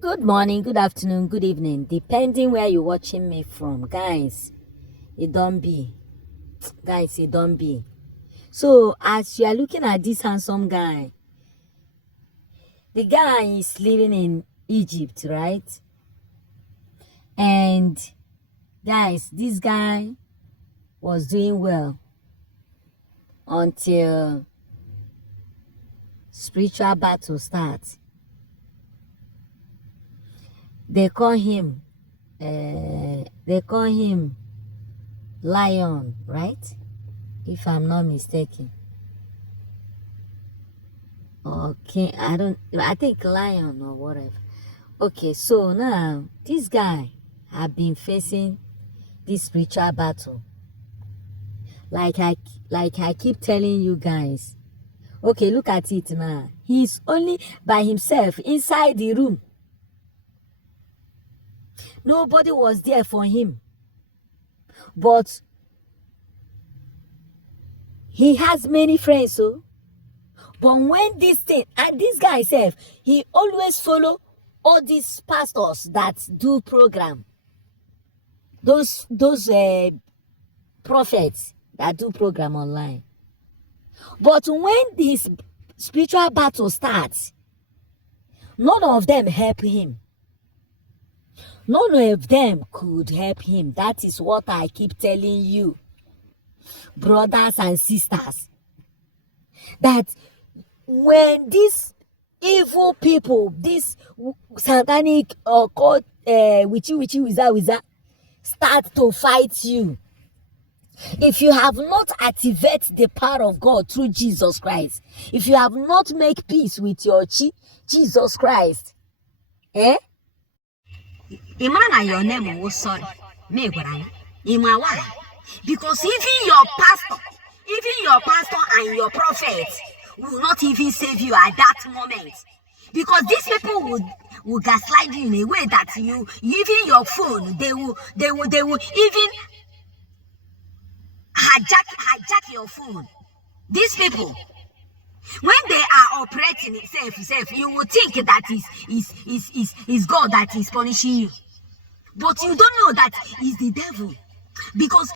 Good morning, good afternoon, good evening, depending where you're watching me from. Guys, it don't be. Guys, it don't be. So, as you are looking at this handsome guy, the guy is living in Egypt, right? And, guys, this guy was doing well until spiritual battle starts. They call him lion, right? If I'm not mistaken. Okay, I think lion or whatever. Okay, so now this guy have been facing this spiritual battle. Like I keep telling you guys. Okay, look at it now. He's only by himself inside the room. Nobody was there for him. But he has many friends, so. But when this thing, and this guy himself, he always follow all these pastors that do program. Those prophets that do program online. But when this spiritual battle starts, none of them help him. None of them could help him. That is what I keep telling you, brothers and sisters. That when these evil people, this satanic occult, witchy, wizard, start to fight you, if you have not activated the power of God through Jesus Christ, if you have not made peace with your Jesus Christ, Imana your name was sorry. Why? Because even your pastor and your prophet will not even save you at that moment. Because these people will gaslight you in a way that you even your phone, they will even hijack your phone. These people, when they are operating itself, you will think that is God that is punishing you. But you don't know that it's the devil. Because